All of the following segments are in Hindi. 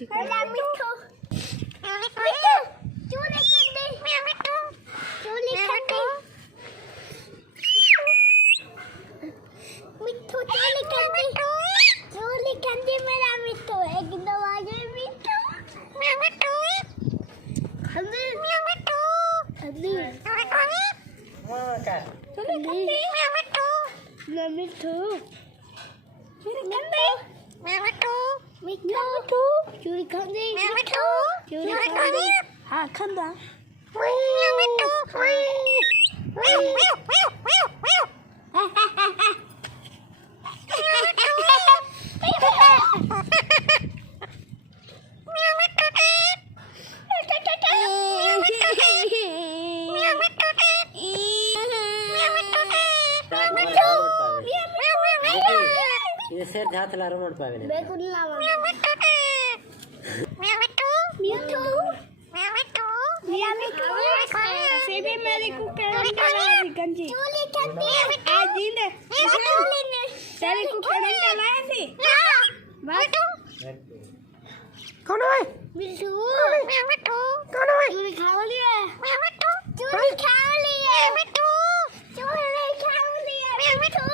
मिठू चूली कंदी चूली कंदी मिठू चूली कंदी मेरा मिठू एक दवाई मिठू हल्दी मिठू हल्दी चूली कंदी मिठू चूली कंदी मिठू चूली कंदी मिठू चूली कंदी हाँ खंदा मिठू ये शेर जात ला रोड पावे ने मैं कुछ लावा मिठू मिठू से भी मेरे को करंट लगा गंजी चूली कंदी आज दिन चूली ने तेरे को करंट लाया थी बस कौन है मिठू कौन है चूली खा लिया चूली खा लिया चूली खा लिया मिठू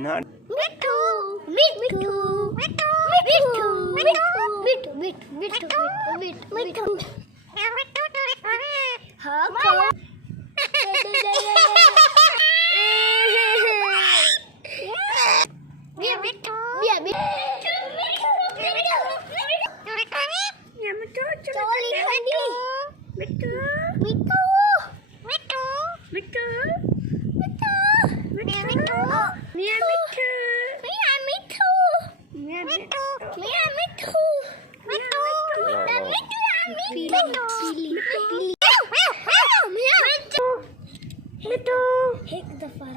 Not मिठू हाँ एक दफा